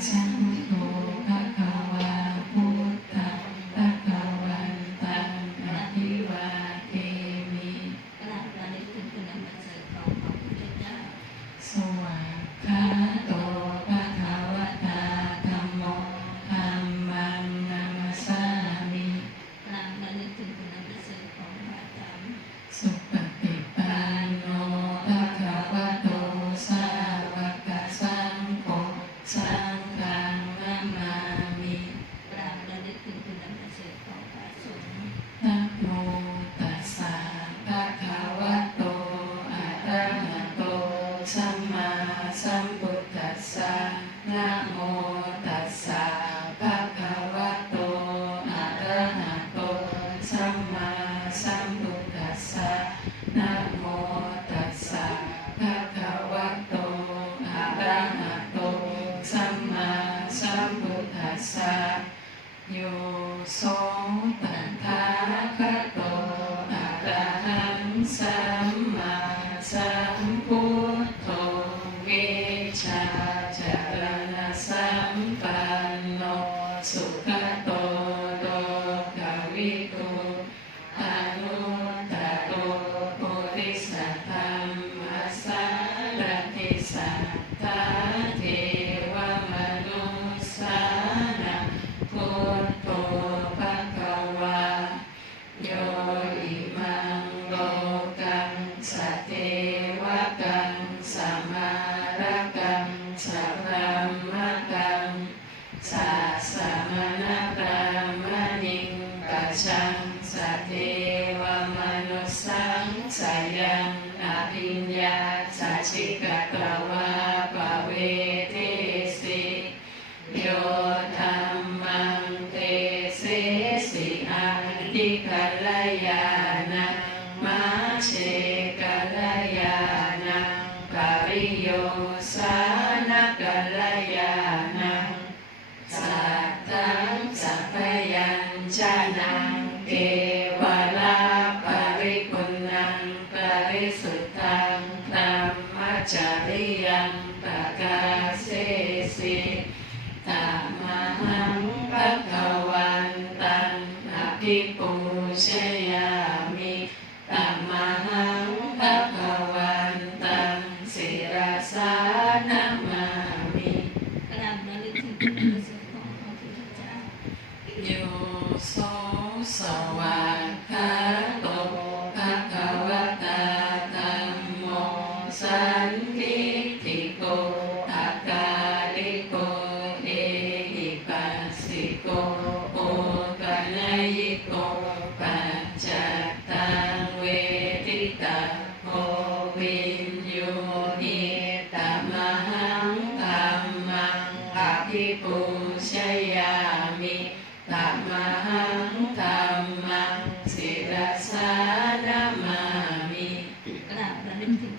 Gracias.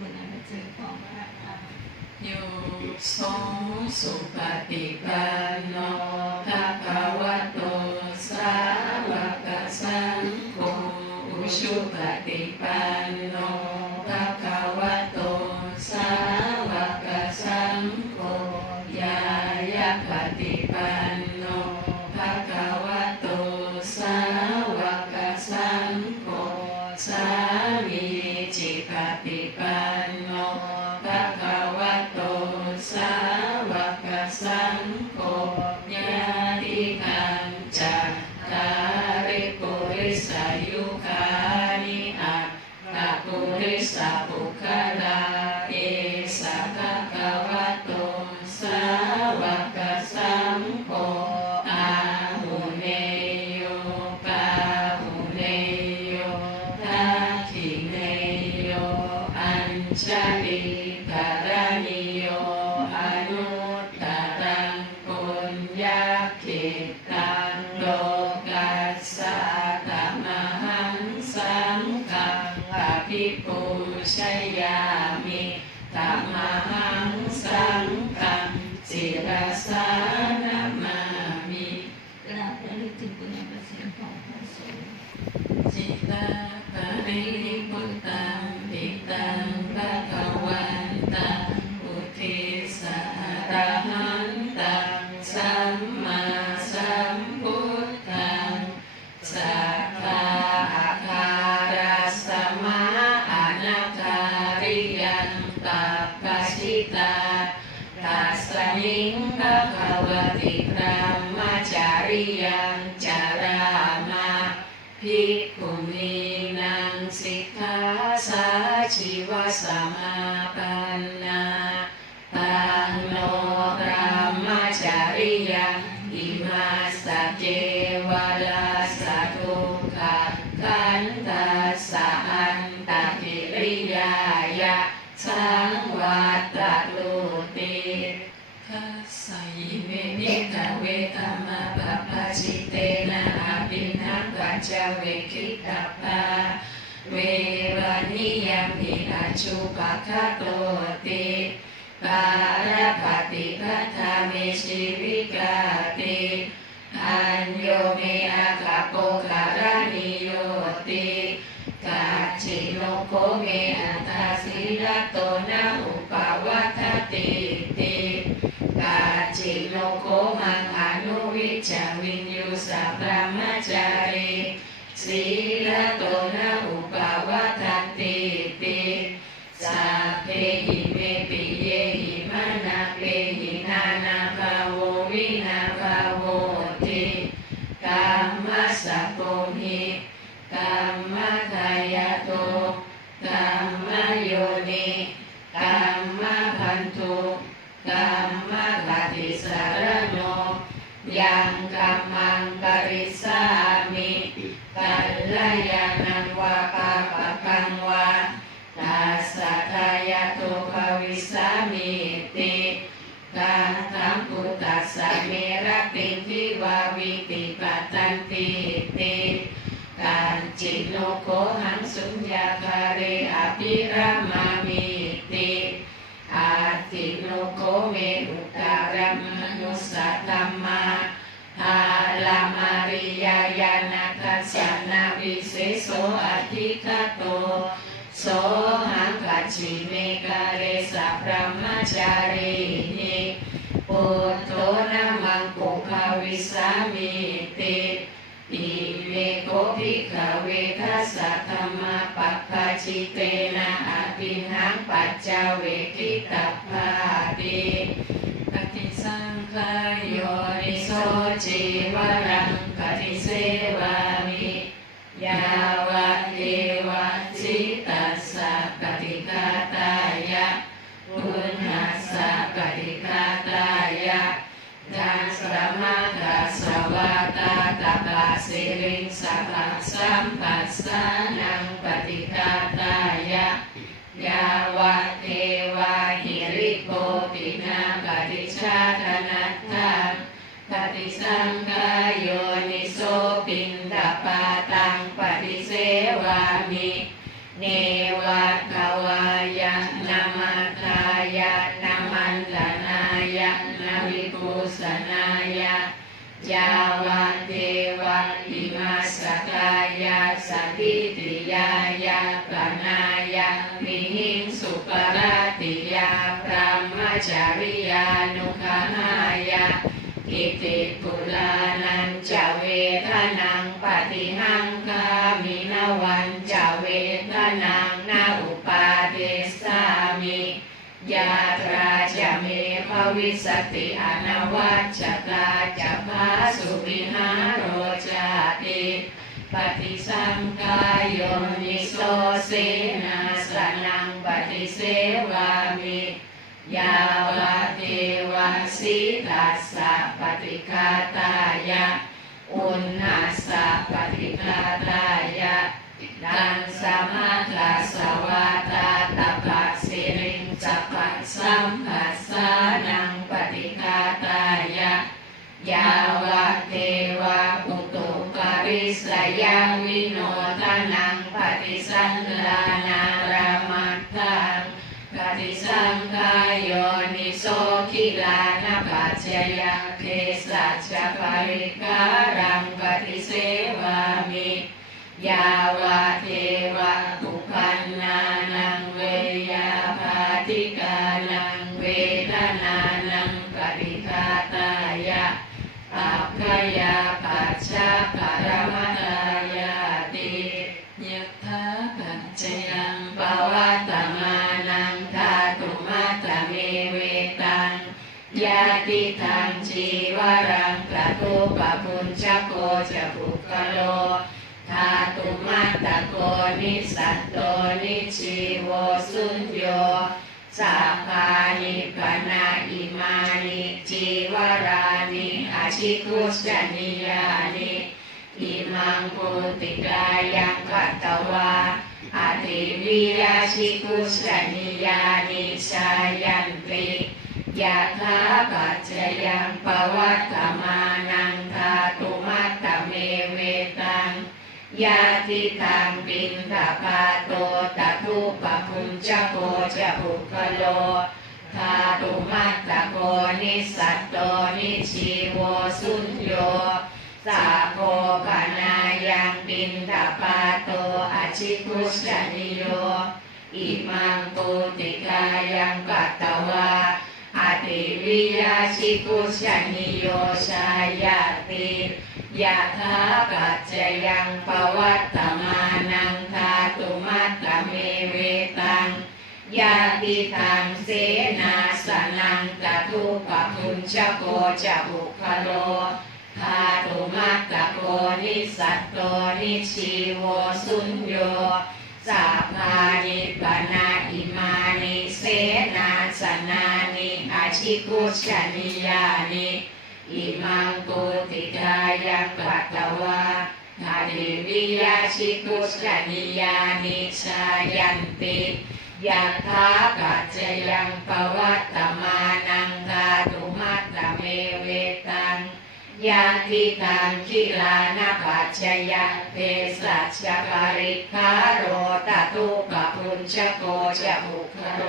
บุญสุปฏิปันโนภะควะโตสาวกสังโฆุชุปฏิปันโน ชิวสมาปันนาตังโนพระมจาริยังอิมาสเจวลาสทุกขขันตัสสะอันตกิริยายะสังวัตตุติคัสสยิเมนิกะเวตมะปะปะจิเตนะอาปินังกัจจเว ชุปะคะโตติปารปฏิพัทธาเมชีวิกาติอันโยเมอาคาโปคารานิโยติกาจิโนโคเมอัตาสิรโตนะอุปวัฏติติกาจิโนโคมังอนุวิจาวินยูสัพพมจารีสีรโตนะอุ โคเมอุตารมนุสสะธรรมาอาลามาริยายานาคัสนาวิเศษโสอธิคโตโสหังกัจฉิเมกาเรสะพระมจารีนิปุตโตนะมังกุภาวิสามิติอิเวโกภิกขเวทัสสะธรรมปัปปะจิเตนะ ปัจจเวกิตาภาติปฏิสังขายโยนิโสจิวรังปฏิเสวามิยาวะเทวะจิตัสสะปฏิฆาตายะปุณหัสะปฏิฆาตายะดังสมาทัสวาตาตาปะสิริงสัพพสัมปัสสานังปฏ สังขายโยนิโสปินดาปาตังปฏิเสวามิเนวัตถวายะนามาทายะนามันตนายะนาวิปุสนายะยาวะเทวะอิมาสกายะสติติยายะปนายะมิหิงสุปราติยาพระมจาริยานุขหายะ อิติปุลานันจะเวทนังปฏิหังคามินวันจะเวทนังนาอุปาเทสามิยาตราจะเมภวิสติอนวัจตาจะพาสุวิหารโรจาติปฏิสังกายโยนิโสเสนาสนังปฏิเสวามิยาวะเทวะสิตัสสะปฏิคาตายะ อุณนัสสะปฏิคาตายะดังสมาทัสสวาตาตาปัสสิริงจัปะสัมผัสสานังปฏิคาตายะ ยาวะเทวะอุตุกริสยาวิโนทนังปฏิสันลานารามัตถังปฏิสังขายโยนิโสคิลานะปั จจยงเทสัจปริการังปฏิเสวามิยาวะเทวะปุพันนานังเวยาภาติกานังเวทนานังปริคาตายะปัพพยาปัจจาปรม ทางจีวรังกระทุปะปุญชโกจะปุกะโลทาตุมัตตะโกนิสัตโตนิชีโวสุญโยสัพพานิปนาอิมานิจีวรานิอาชิคุสนิยานิอิมังปุติกายังกัตตวาอาติวิยาชิคุสนิยานิชายันติ ยะถาปัจจยังปวัตตมานังทาตุมัตตเมเวตังยาติตังปินทปาโตตทุปะพุญจโกจะปุคโลทาตุมัตตโกนิสัตโตนิชีโวสุญโยสาโภปนายังปินทปาโตอชิคุชนิโยอิมังตุติกายังกัตตวา ติวิยาชิกุชนิโยชายาติยะถาปัจจยังปวัตตมานังทาตุมัตตเมเวตังยาติทังเสนาสนังตทุปะพุญชโกจะบุคโลทาตุมัตตโกนิสัตโตนิชีโวสุญโยสัพพานิปนาอิมานิ นาสนานิอาชิกุชนิยานิอิมังกุติกายังปัตตวานาดิวิยาชิกุชนิยานิชายันติยะถาปัจจยังปวัตตมานังทาตุมัตตเมเวตัง ยาติตังคิลานาปัจจยะเทสัจจปาริคาโรตตุปะพุญชโกจะบุคโร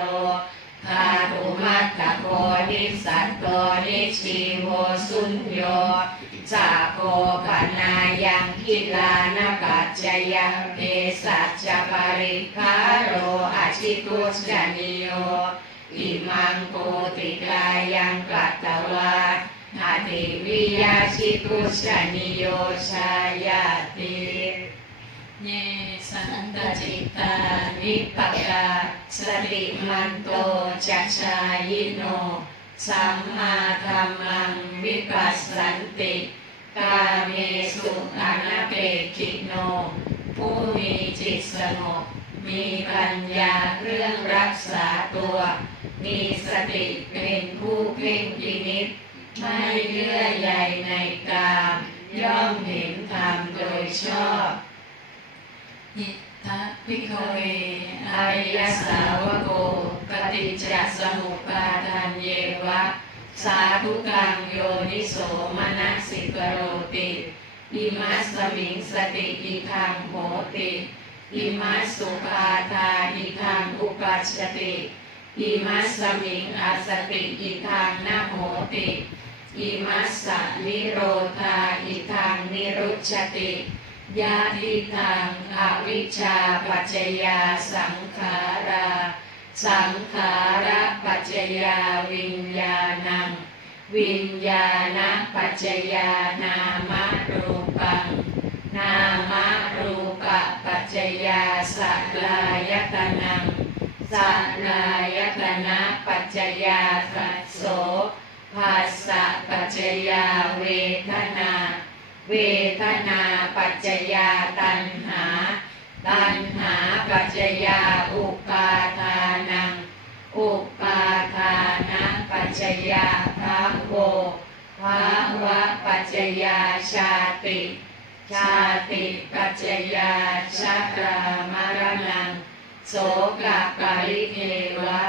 ทาตุมัตตโกนิสัตโตนิชีโวสุญโยจาโกปนายังคิลานาปัจจยะเทสัจจปาริคาโรอาชิตุสนิโยอิมังโกติกายังกัตตวา นาติวิยาชิกุชนิโยชายาติเยสันตจิตานิปกาสติมันโตจัชายโน สัมมาธรรมังวิปัสสันติกาเมสุอนาเปกิโน ผู้มีจิตสงบมีปัญญาเรื่องรักษาตัว มีสติเป็นผู้เพ่งพินิจ ไม่เยื่อใยในกามย่อมเห็นธรรมโดยชอบอิทะพิกเวอริยสาวโกปฏิจจสมุปาทานเยวะ สาธุกังโยนิโสมนัสสิกโรติอิมัสมิงสติอิทังโหติอิมัสสุปาทาอิทังอุปัชติอิมัสสมิงอาสติอิทังนาโหติ อิมัสสะนิโรธาอิทังนิรุชติยาติทังอวิชชาปัจจยาสังขาราสังขาระปัจจยาวิญญาณัง วิญญาณปัจจยานามรูปัง นามรูปะปัจจยาสัลลายตนังสัลลายตนะปัจจยาสัสโส ภาษะปัจจยาเวทนา เวทนาปัจจยาตัณหา ตัณหาปัจจยาอุปาทานัง อุปาทานะปัจจยาภาโวภาวะปัจจยาชาติ ชาติปัจจยาชรามรณัง โสกปริเทวะ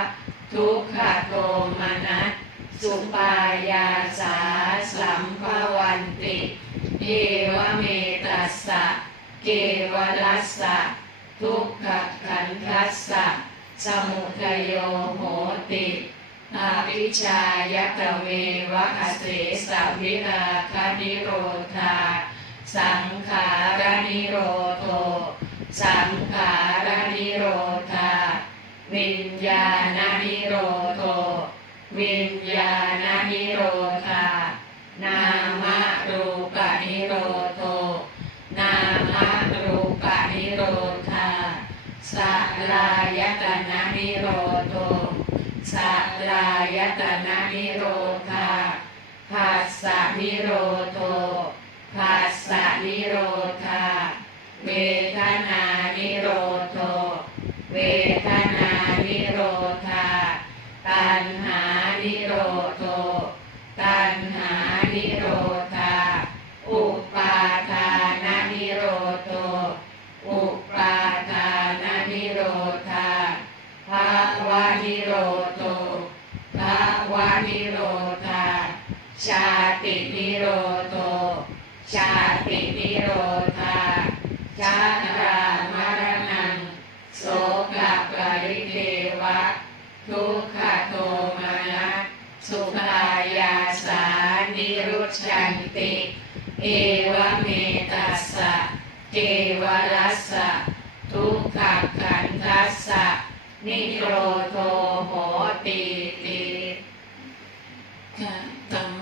ทุกขโทมนัส สุปายาสาสัมภวันติเอวเมตัสสะเกวลัสสะทุกขขันธัสสะสมุทโยโหติอาวิชายตเววะอเสสะวิราคนิโรธา สังขารนิโรโทสังขารนิโรธาวิญญาณนิโรโท วิญญาณนิโรธานามรูปนิโรโทนามรูปนิโรธาสลายตนะนิโรโทสลายตนะนิโรธาภัสสนิโรโทภัสสนิโรธาเวทนานิโรโทเวทนานิโรธาตัณหา เอวเมตัสสะเทวรัสสะทุกขขันทัสสะนิโรโทโหติติขะตโม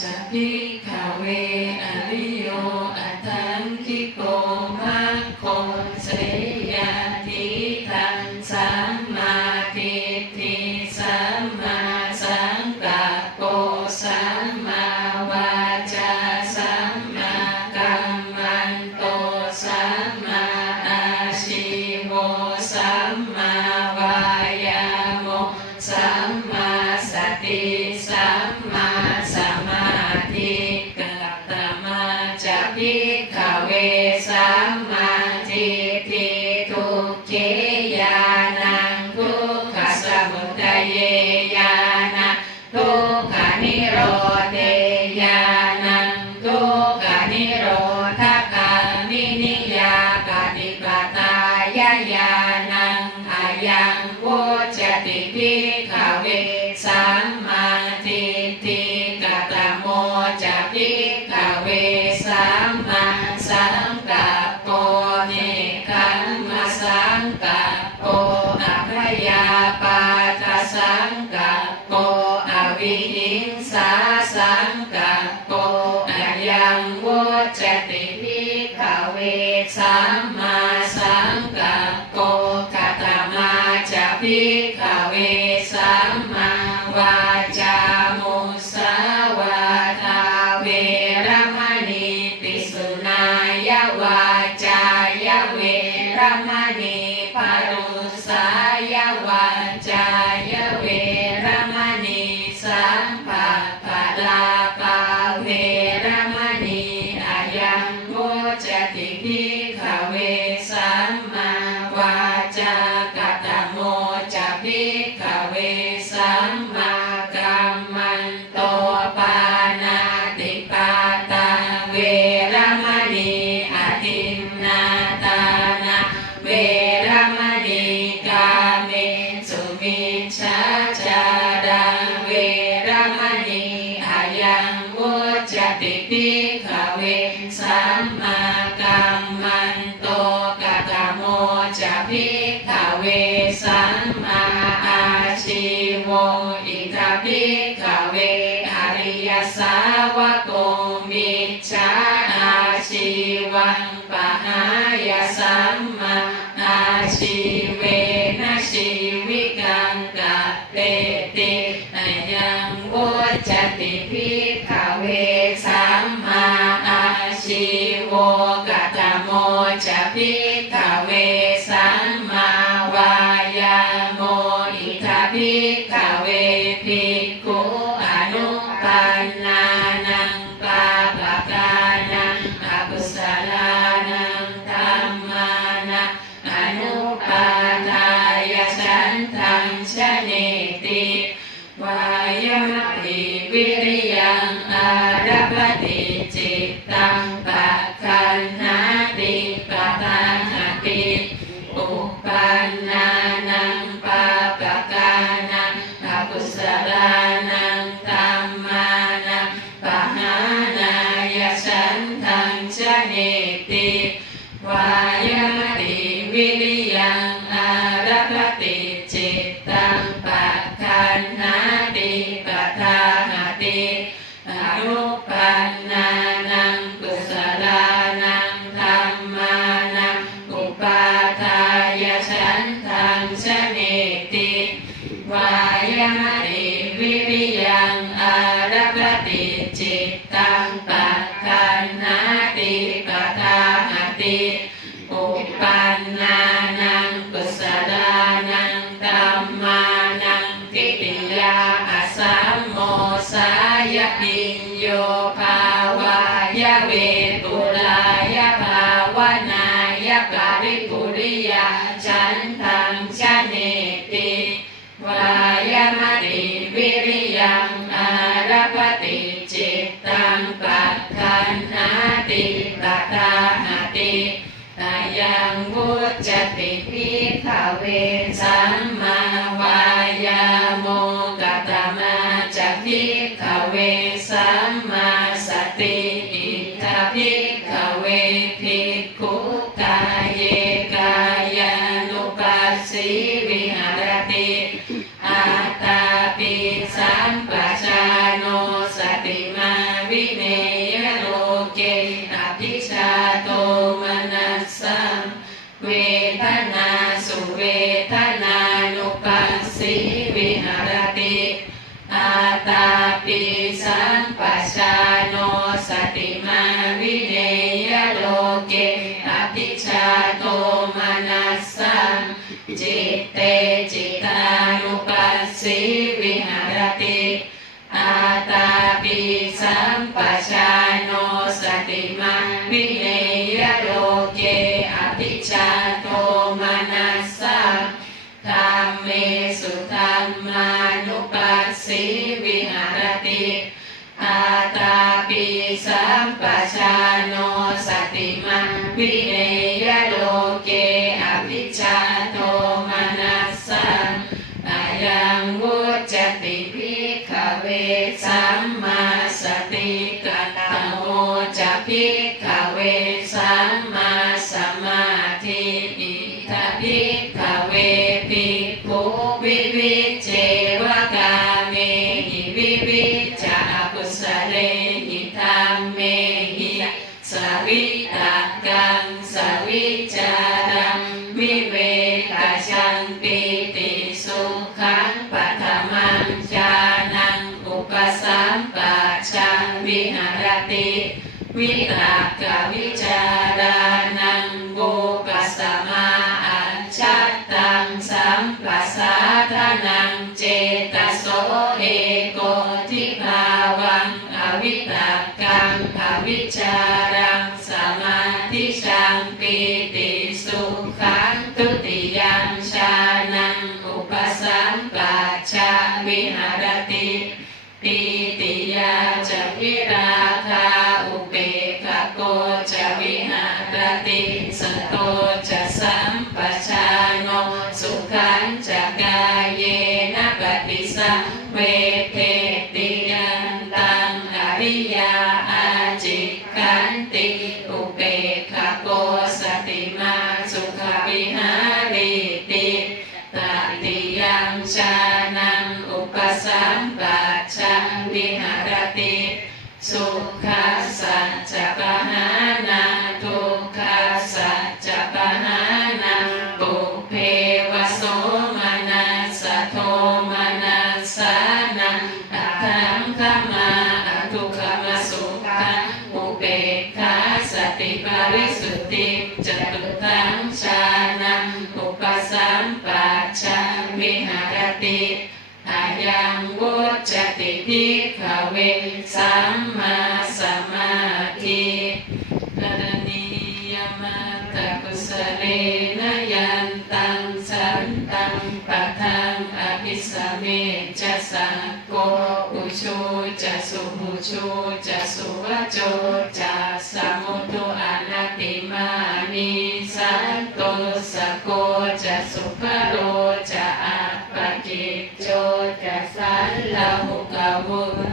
จะพิ chapter ปัจจานา ตายังวุจติพิขเวสัมมาวายาโม ติสัมป ติวิตากวิจารานังโกปัสมาอัญชัตตังสัมปัสสะทนังเจตโสเอโกทิภาวังอวิตากังอวิจาร สัมมาสมาธินรณียมาตะกุสเรนยันตังสันตังปะทังอภิสเมจสังโกอุชจสุหุชจสุวโจจะสมุตุอนาติมานิสันโตสโกจสุภโรจอัปปกจโจจสันลหุกวุ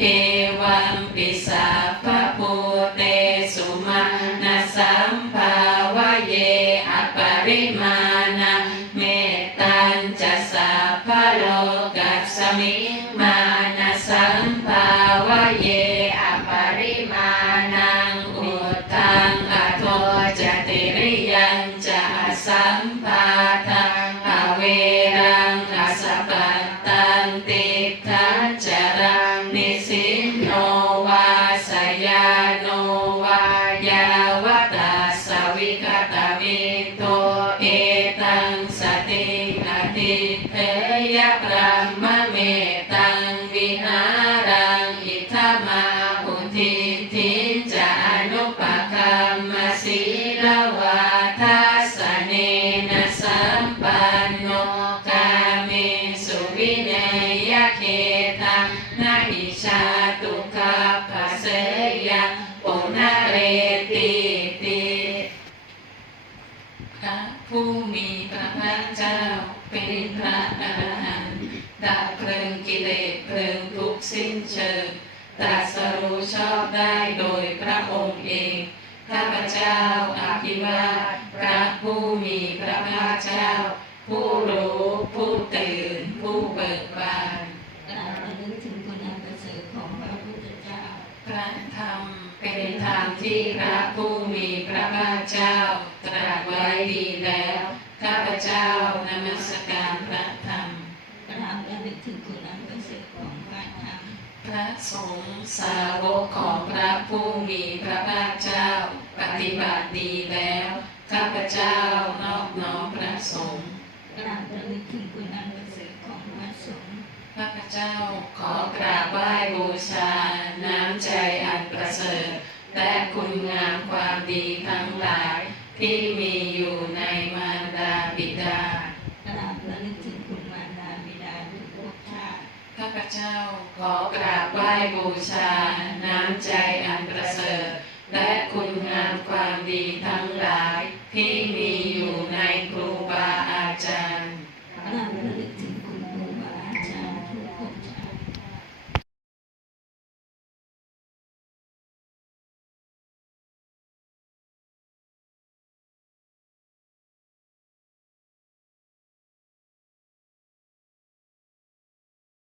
เอวัมปิสัพพุเตสุมาณสัมภาวะเยอปริมาณเมตตัญจะสัพพโลกัสสมิมาณสัมภาวะเย เจ้านมัสการพระธรรมกราบระลึกถึงคุณอันประเสริฐของพระธรรมพระสงฆ์สาวกของพระผู้มีพระภาคเจ้า ปฏิบัติดีแล้วข้าพเจ้านอบน้อมพระสงฆ์กราบระลึกถึงคุณอันประเสริฐของพระสงฆ์ข้าพเจ้าขอกราบไหว้บูชา น้ำใจอันประเสริฐและคุณงามความดีทั้งหลายที่มีอยู่ในมารดาบิดา กราบระลึกถึงคุณมารดาบิดาทุกภพชาติ ข้าพ เจ้า ขอกราบไหว้บูชา น้ำใจอันประเสริฐ และคุณงามความดีทั้งหลายที่มี